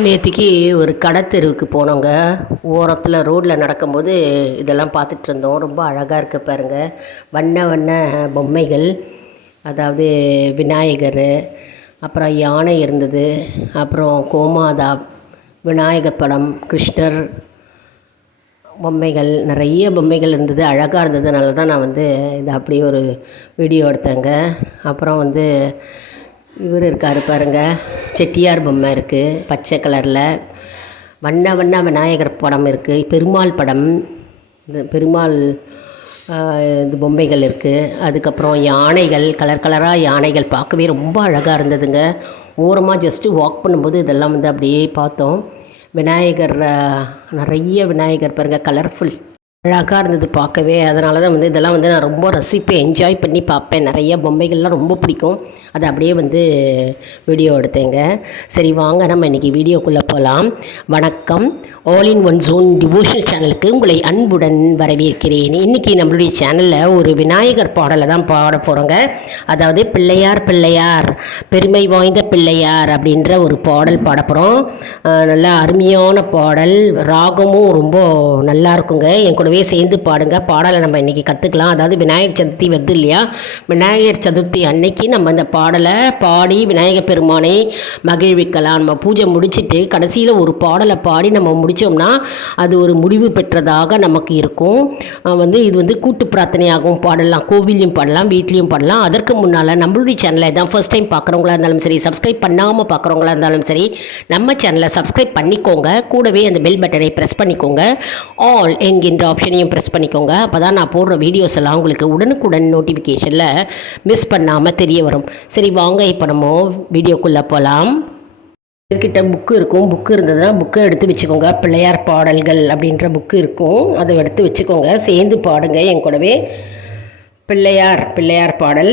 நேற்றுக்கு ஒரு கடத்தெருவுக்கு போனோங்க. ஓரத்தில் ரோட்டில் நடக்கும்போது இதெல்லாம் பார்த்துட்டு இருந்தோம். ரொம்ப அழகாக இருக்கு பாருங்க. வண்ண வண்ண பொம்மைகள். அதாவது விநாயகர் அப்புறம் யானை இருந்தது அப்புறம் கோமாதா விநாயகர் படம் கிருஷ்ணர் பொம்மைகள் நிறைய பொம்மைகள் இருந்தது. அழகாக இருந்ததுனால தான் நான் வந்து இதை அப்படியே ஒரு வீடியோ எடுத்தேங்க. அப்புறம் வந்து இவர் இருக்கார் பாருங்க. செட்டியார் பொம்மை இருக்குது பச்சை கலரில். வண்ண வண்ண விநாயகர் படம் இருக்குது பெருமாள் படம். இந்த பெருமாள் இந்த இது பொம்மைகள் இருக்குது அதுக்கப்புறம் யானைகள் கலர் கலராக யானைகள் பார்க்கவே ரொம்ப அழகாக இருந்ததுங்க. ஓரமாக ஜஸ்ட்டு வாக் பண்ணும்போது இதெல்லாம் வந்து அப்படியே பார்த்தோம். விநாயகர் நிறைய விநாயகர் பாருங்கள் கலர்ஃபுல் அழகாக இருந்தது பார்க்கவே. அதனால தான் வந்து இதெல்லாம் வந்து நான் ரொம்ப ரசிப்பேன் என்ஜாய் பண்ணி பார்ப்பேன். நிறைய பொம்மைகள்லாம் ரொம்ப பிடிக்கும். அதை அப்படியே வந்து வீடியோ எடுத்தேங்க. சரி வாங்க நம்ம இன்றைக்கி வீடியோக்குள்ளே போகலாம் வணக்கம். All in one zone devotional சேனலுக்கு உங்களை அன்புடன் வரவேற்கிறேன். இன்றைக்கி நம்மளுடைய சேனலில் ஒரு விநாயகர் பாடலை தான் பாட போகிறோங்க அதாவது பிள்ளையார் பிள்ளையார் பெருமை வாய்ந்த பிள்ளையார் அப்படின்ற ஒரு பாடல் பாட போகிறோம் நல்லா அருமையான பாடல். ராகமும் ரொம்ப நல்லா இருக்குங்க. என் கூட கூடவே சேர்ந்து பாடுங்க. பாடலை நம்ம இன்றைக்கி கற்றுக்கலாம் அதாவது விநாயகர் சதுர்த்தி வருது இல்லையா? விநாயகர் சதுர்த்தி அன்னைக்கு நம்ம இந்த பாடலை பாடி விநாயகர் பெருமானை மகிழ்விக்கலாம். நம்ம பூஜை முடிச்சிட்டு கடைசியில் ஒரு பாடலை பாடி நம்ம முடித்தோம்னா அது ஒரு முடிவு பெற்றதாக நமக்கு இருக்கும். வந்து இது வந்து கூட்டு பிரார்த்தனையாகவும் பாடலாம். கோவிலையும் பாடலாம் வீட்லேயும் பாடலாம். அதற்கு முன்னால் நம்மளுடைய சேனலை தான் ஃபர்ஸ்ட் டைம் பார்க்குறவங்களா இருந்தாலும் சரி சப்ஸ்கிரைப் பண்ணாமல் பார்க்குறவங்களா இருந்தாலும் சரி நம்ம சேனலை சப்ஸ்கிரைப் பண்ணிக்கோங்க. கூடவே அந்த பெல் பட்டனை ப்ரெஸ் பண்ணிக்கோங்க. ஆல் என்கின்ற ஆப்ஷனையும் ப்ரெஸ் பண்ணிக்கோங்க. அப்போ தான் நான் போடுற வீடியோஸ் எல்லாம் உங்களுக்கு உடனுக்குடன் நோட்டிஃபிகேஷனில் மிஸ் பண்ணாமல் தெரிய வரும். சரி வாங்க இப்போ நம்ம வீடியோக்குள்ளே போகலாம் கிட்ட புக்கு இருக்கும். புக்கு இருந்ததுன்னா புக்கை எடுத்து வச்சுக்கோங்க. பிள்ளையார் பாடல்கள் அப்படின்ற புக்கு இருக்கும். அதை எடுத்து வச்சுக்கோங்க. சேர்ந்து பாடுங்க என் கூடவே. பிள்ளையார் பிள்ளையார் பாடல்.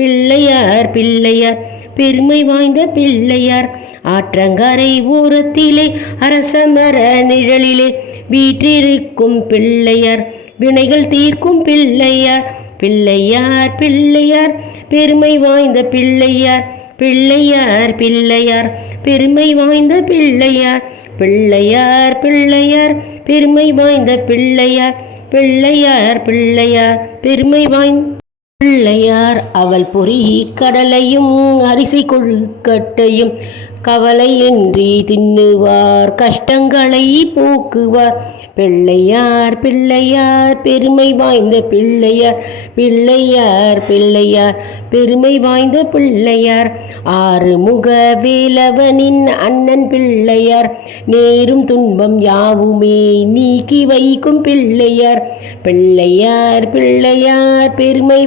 பிள்ளையார் பிள்ளையார் பெருமை வாய்ந்த பிள்ளையார். ஆற்றங்கரை ஓரத்திலே அரசமர நிழலிலே வீற்றிருக்கும் பிள்ளையார். வினைகள் தீர்க்கும் பிள்ளையார் பிள்ளையார் பிள்ளையார். பெருமை வாய்ந்த பிள்ளையார் பிள்ளையார் பிள்ளையார். பெருமை வாய்ந்த பிள்ளையார் பிள்ளையார் பிள்ளையார். பெருமை வாய்ந்த பிள்ளையார் பிள்ளையார் பிள்ளையார். பெருமை வாய்ந்த பிள்ளையார் அவள் பொறி கடலையும் அரிசி கொழுக்கட்டையும் கவலையின்றி தின்னுவார் கஷ்டங்களை போக்குவார். பிள்ளையார் பிள்ளையார் பெருமை வாய்ந்த பிள்ளையார் பிள்ளையார் பிள்ளையார் பெருமை வாய்ந்த பிள்ளையார். ஆறுமுக வேலவனின் அண்ணன் பிள்ளையார் நேரும் துன்பம் யாவுமே நீக்கி வைக்கும் பிள்ளையார். பிள்ளையார் பிள்ளையார் பெருமை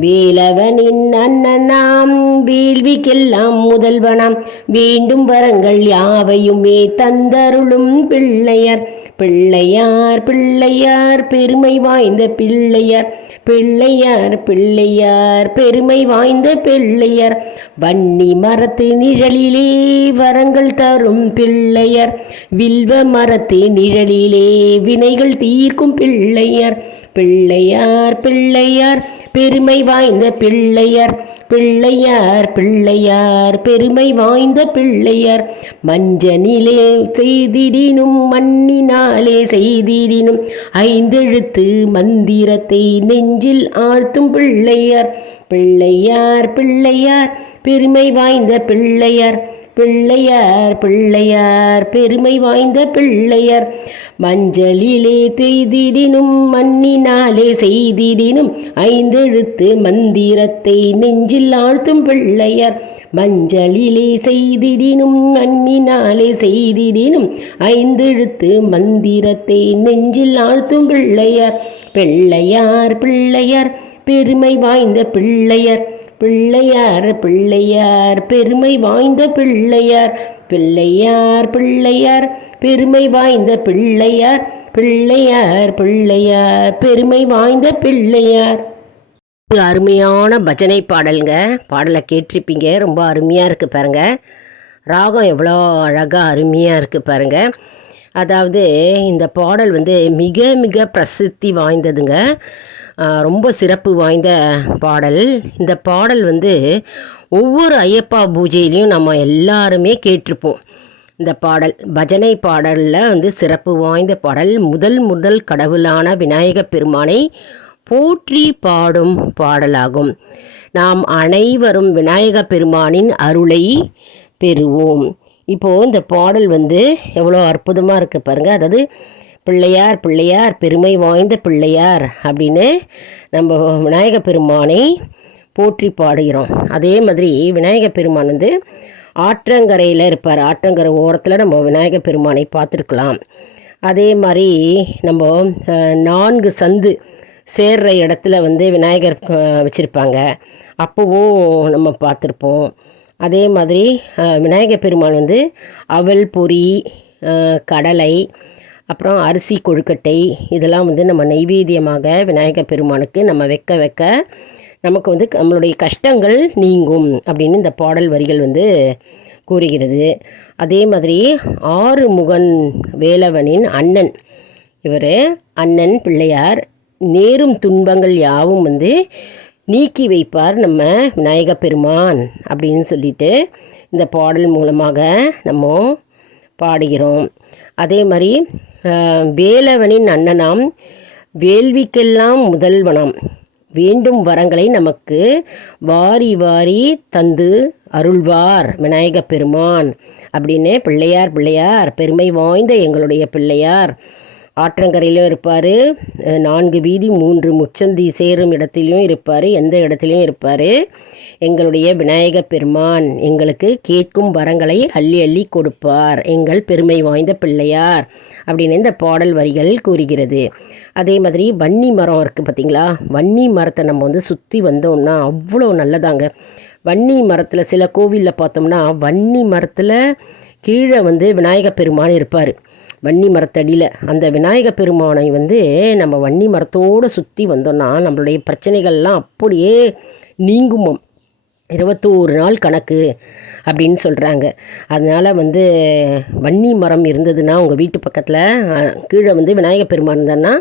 வேலவனின் அண்ணனாம் வேள்விக்கெல்லாம் முதல்வனாம். வேண்டும் வரங்கள் யாவையுமே தந்தருளும் பிள்ளையர். பிள்ளையார் பிள்ளையார் பெருமை வாய்ந்த பிள்ளையார். பிள்ளையார் பிள்ளையார் பெருமை வாய்ந்த பிள்ளையார். வன்னி மரத்து நிழலிலே வரங்கள் தரும் பிள்ளையார். வில்வ மரத்து நிழலிலே வினைகள் தீர்க்கும் பிள்ளையார். பிள்ளையார் பிள்ளையார் பெருமை வாய்ந்த பிள்ளையர் பிள்ளையார் பிள்ளையார் பெருமை வாய்ந்த பிள்ளையார். மஞ்சனிலே செய்திடினும் மண்ணினாலே செய்திடினும் ஐந்தெழுத்து மந்திரத்தை நெஞ்சில் ஆழ்த்தும் பிள்ளையார். பிள்ளையார் பிள்ளையார் பெருமை வாய்ந்த பிள்ளையார். பிள்ளையார் பிள்ளையார் பெருமை வாய்ந்த பிள்ளையார். மஞ்சளிலே தெய்திடினும் மண்ணினாலே செய்திடினும் ஐந்தெழுத்து மந்திரத்தை நெஞ்சில் ஆழ்த்தும் பிள்ளையார். மஞ்சளிலே செய்திடினும் மண்ணினாலே செய்திடினும் ஐந்தெழுத்து மந்திரத்தை நெஞ்சில் ஆழ்த்தும் பிள்ளையார். பிள்ளையார் பிள்ளையார் பெருமை வாய்ந்த பிள்ளையார். பிள்ளையார் பிள்ளையார் பெருமை வாய்ந்த பிள்ளையார் பிள்ளையார் பிள்ளையார் பெருமை வாய்ந்த பிள்ளையார் பிள்ளையார் பிள்ளையார் பெருமை வாய்ந்த பிள்ளையார். அருமையான பஜனை பாடலுங்க. பாடலை கேட்டிருப்பீங்க. ரொம்ப அருமையாக இருக்குது பாருங்கள் ராகம் எவ்வளோ அழகாக அருமையாக இருக்குது பாருங்கள் அதாவது இந்த பாடல் வந்து மிக மிக பிரசித்தி வாய்ந்ததுங்க. ரொம்ப சிறப்பு வாய்ந்த பாடல். இந்த பாடல் வந்து ஒவ்வொரு ஐயப்பா பூஜையிலையும் நம்ம எல்லாருமே கேட்டிருப்போம். இந்த பாடல் பஜனை பாடலில் வந்து சிறப்பு வாய்ந்த பாடல். முதல் முதல் கடவுளான விநாயகப் பெருமானை போற்றி பாடும் பாடலாகும். நாம் அனைவரும் விநாயகப் பெருமானின் அருளை பெறுவோம். இப்போது இந்த பாடல் வந்து எவ்வளோ அற்புதமாக இருக்குது பாருங்கள் அதாவது பிள்ளையார் பிள்ளையார் பெருமை வாய்ந்த பிள்ளையார் அப்படின்னு நம்ம விநாயகப் பெருமானை போற்றி பாடுகிறோம். அதே மாதிரி விநாயக பெருமான் வந்து ஆற்றங்கரையில் இருப்பார். ஆற்றங்கரை ஓரத்தில் நம்ம விநாயகப் பெருமானை பார்த்துருக்கலாம். அதே மாதிரி நம்ம நான்கு சந்து சேர்ற இடத்துல வந்து விநாயகர் வச்சுருப்பாங்க. அப்போவும் நம்ம பார்த்துருப்போம். அதே மாதிரி விநாயகர் பெருமாள் வந்து அவல் பொரி கடலை அப்புறம் அரிசி கொழுக்கட்டை இதெல்லாம் வந்து நம்ம நைவேத்தியமாக விநாயகர் பெருமானுக்கு நம்ம வைக்க வைக்க நமக்கு வந்து நம்மளுடைய கஷ்டங்கள் நீங்கும் அப்படின்னு இந்த பாடல் வரிகள் வந்து கூறுகிறது. அதே மாதிரி ஆறு முகன் வேலவனின் அண்ணன் இவர் அண்ணன் பிள்ளையார் நேரும் துன்பங்கள் யாவும் வந்து நீக்கி வைப்பார் நம்ம விநாயக பெருமான் அப்படின்னு சொல்லிட்டு இந்த பாடல் மூலமாக நம்ம பாடுகிறோம். அதே மாதிரி வேலவனின் அண்ணனாம் வேள்விக்கெல்லாம் முதல்வனாம். வேண்டும் வரங்களை நமக்கு வாரி வாரி தந்து அருள்வார் விநாயக பெருமான் அப்படின்னு பிள்ளையார் பிள்ளையார் பெருமை வாய்ந்த எங்களுடைய பிள்ளையார். ஆற்றங்கரையிலும் இருப்பார். நான்கு வீதி மூன்று முச்சந்தி சேரும் இடத்துலையும் இருப்பார். எந்த இடத்துலையும் இருப்பார்? எங்களுடைய விநாயகப் பெருமான் எங்களுக்கு கேட்கும் வரங்களை அள்ளி அள்ளி கொடுப்பார். எங்கள் பெருமை வாய்ந்த பிள்ளையார் அப்படின்னு இந்த பாடல் வரிகள் கூறுகிறது. அதே மாதிரி வன்னி மரம் இருக்குது பார்த்தீங்களா? வன்னி மரத்தை நம்ம வந்து சுற்றி வந்தோம்னா அவ்வளோ நல்லதாங்க. வன்னி மரத்தில் சில கோவிலில் பார்த்தோம்னா வன்னி மரத்தில் கீழே வந்து விநாயகப் பெருமான் இருப்பார். வன்னி மரத்தடியில். அந்த விநாயக பெருமானை வந்து நம்ம வன்னி மரத்தோடு சுற்றி வந்தோம்னா நம்மளுடைய பிரச்சனைகள்லாம் அப்படியே நீங்குமோம். இருபத்தோரு நாள் கணக்கு அப்படின்னு சொல்கிறாங்க அதனால் வந்து வன்னி மரம் இருந்ததுன்னா உங்கள் வீட்டு பக்கத்தில் கீழே வந்து விநாயகர் பெருமான் இருந்தான்னா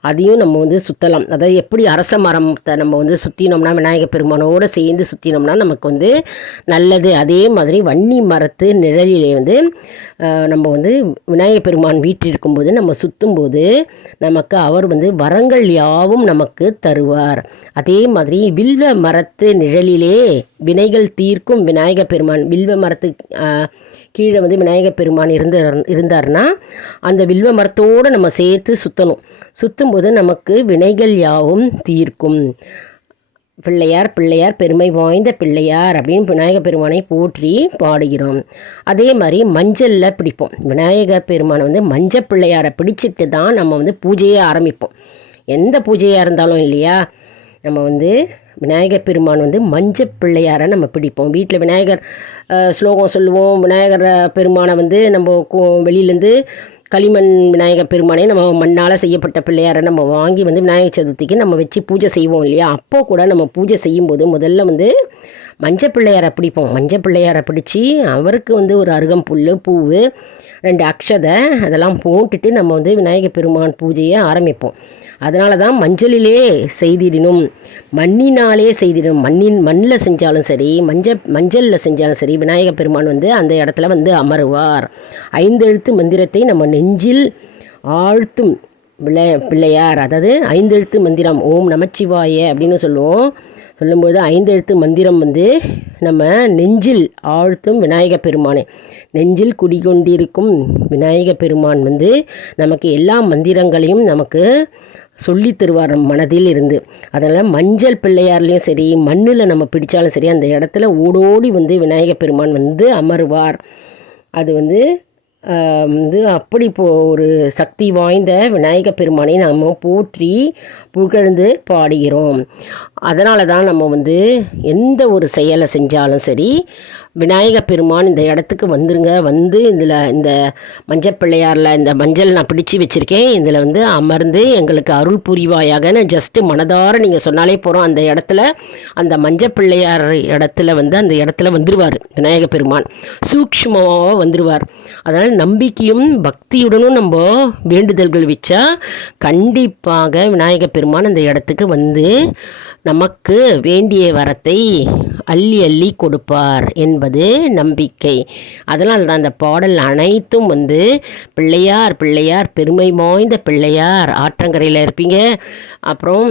அதையும் நம்ம வந்து சுற்றலாம் அதாவது எப்படி அரச மரத்தை நம்ம வந்து சுற்றினோம்னா விநாயகர் பெருமானோடு சேர்ந்து சுற்றினோம்னா நமக்கு வந்து நல்லது. அதே மாதிரி வன்னி மரத்து நிழலிலே வந்து நம்ம வந்து விநாயகர் பெருமான் வீட்டில் இருக்கும்போது நம்ம சுற்றும்போது நமக்கு அவர் வந்து வரங்கள் யாவும் நமக்கு தருவார். அதே மாதிரி வில்வ மரத்து நிழலிலே வினைகள் தீர்க்கும் விநாயக பெருமான் வில்வ மரத்து கீழே வந்து விநாயக பெருமான் இருந்த இருந்தார்னா அந்த வில்வ மரத்தோடு நம்ம சேர்த்து சுற்றணும் சுற்றும்போது நமக்கு வினைகள் யாவும் தீர்க்கும். பிள்ளையார் பிள்ளையார் பெருமை வாய்ந்த பிள்ளையார் அப்படின்னு விநாயகர் பெருமானை போற்றி பாடுகிறோம். அதே மாதிரி மஞ்சளில் பிடிப்போம். விநாயகர் பெருமானை வந்து மஞ்சள் பிள்ளையாரை பிடிச்சிட்டு தான் நம்ம வந்து பூஜையே ஆரம்பிப்போம். எந்த பூஜையாக இருந்தாலும் இல்லையா? நம்ம வந்து விநாயகர் பெருமான் வந்து மஞ்சள் பிள்ளையாரை நம்ம பிடிப்போம். வீட்டில் விநாயகர் ஸ்லோகம் சொல்லுவோம். விநாயகர் பெருமானை வந்து நம்ம வெளியிலேருந்து களிமண் விநாயகர் பெருமானே நம்ம மண்ணால் செய்யப்பட்ட பிள்ளையாரை நம்ம வாங்கி வந்து விநாயகர் சதுர்த்திக்கு நம்ம வச்சு பூஜை செய்வோம் இல்லையா? அப்போ கூட நம்ம பூஜை செய்யும்போது முதல்ல வந்து மஞ்சள் பிள்ளையாரை பிடிப்போம். மஞ்சள் பிள்ளையாரை பிடிச்சி அவருக்கு வந்து ஒரு அருகம்புல் பூவு ரெண்டு அக்ஷதை அதெல்லாம் போட்டுட்டு நம்ம வந்து விநாயகர் பெருமான் பூஜையை ஆரம்பிப்போம். அதனால தான் மஞ்சளிலே செய்திடணும். மண்ணினாலே செய்திடணும். மண்ணின் மண்ணில் செஞ்சாலும் சரி மஞ்சள் மஞ்சளில் செஞ்சாலும் சரி விநாயகர் பெருமான் வந்து அந்த இடத்துல வந்து அமருவார். ஐந்தெழுத்து மந்திரத்தை நம்ம நெஞ்சில் ஆழ்த்தும் பிள்ளை பிள்ளையார். அதாவது ஐந்தெழுத்து மந்திரம் ஓம் நமச்சிவாய அப்படின்னு சொல்லுவோம். சொல்லும்போது ஐந்தெழுத்து மந்திரம் வந்து நம்ம நெஞ்சில் ஆழ்த்தும் விநாயகப் பெருமானே. நெஞ்சில் குடிகொண்டிருக்கும் விநாயக பெருமான் வந்து நமக்கு எல்லா மந்திரங்களையும் நமக்கு சொல்லி தருவார் நம் மனதில் இருந்து. அதனால் மஞ்சள் பிள்ளையார்லேயும் சரி மண்ணில் நம்ம பிடித்தாலும் சரி அந்த இடத்துல ஓடோடி வந்து விநாயகப் பெருமான் வந்து அமருவார். அது வந்து வந்து அப்படி இப்போ ஒரு சக்தி வாய்ந்த விநாயகப் பெருமானை நாம் போற்றி புகழ்ந்து பாடுகிறோம். அதனால தான் நம்ம வந்து எந்த ஒரு செயலை செஞ்சாலும் சரி விநாயக பெருமான் இந்த இடத்துக்கு வந்துருங்க. வந்து இதில் இந்த மஞ்சள் பிள்ளையாரில் இந்த மஞ்சள் நான் பிடிச்சி வச்சுருக்கேன். இதில் வந்து அமர்ந்து எங்களுக்கு அருள் புரிவாயாகன்னு ஜஸ்ட்டு மனதார நீங்கள் சொன்னாலே போகிறோம் அந்த இடத்துல அந்த மஞ்சள் பிள்ளையார் இடத்துல வந்து அந்த இடத்துல வந்துடுவார் விநாயக பெருமான். சூக்ஷ்மமாக வந்துடுவார் அதனால் நம்பிக்கையும் பக்தியுடனும் நம்ம வேண்டுதல்கள் வச்சா கண்டிப்பாக விநாயக பெருமான் அந்த இடத்துக்கு வந்து நமக்கு வேண்டிய வரத்தை அள்ளி அள்ளி கொடுப்பார் என்பது நம்பிக்கை. அதனால் தான் அந்த பாடல் அனைத்தும் வந்து பிள்ளையார் பிள்ளையார் பெருமை வாய்ந்த பிள்ளையார் ஆற்றங்கரையில் இருப்பீங்க. அப்புறம்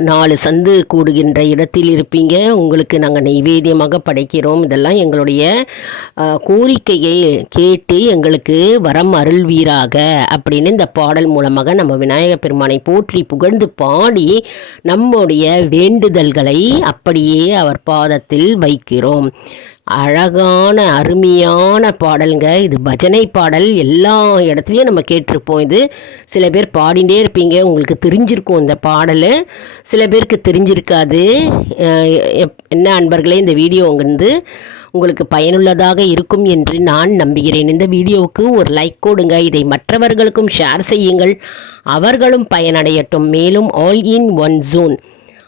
நாலு சந்து கூடுகின்ற இடத்தில் இருப்பீங்க. உங்களுக்கு நாங்கள் நைவேத்தியமாக படைக்கிறோம். இதெல்லாம் எங்களுடைய கோரிக்கையை கேட்டு எங்களுக்கு வரம் அருள்வீராக அப்படின்னு இந்த பாடல் மூலமாக நம்ம விநாயகப் பெருமானை போற்றி புகழ்ந்து பாடி நம்முடைய வேண்டுதல்களை அப்படியே அவர் பாதத்தில் வைக்கிறோம். அழகான அருமையான பாடலுங்க. இது பஜனை பாடல். எல்லா இடத்துலையும் நம்ம கேட்டிருப்போம். இது சில பேர் பாடிட்டே இருப்பீங்க. உங்களுக்கு தெரிஞ்சிருக்கும் இந்த பாடல். சில பேருக்கு தெரிஞ்சிருக்காது. என்ன அன்பர்களே இந்த வீடியோ வந்து உங்களுக்கு பயனுள்ளதாக இருக்கும் என்று நான் நம்புகிறேன். இந்த வீடியோவுக்கு ஒரு லைக் கொடுங்க. இதை மற்றவர்களுக்கும் ஷேர் செய்யுங்கள். அவர்களும் பயனடையட்டும். மேலும் ஆல் இன் ஒன் ஜூன்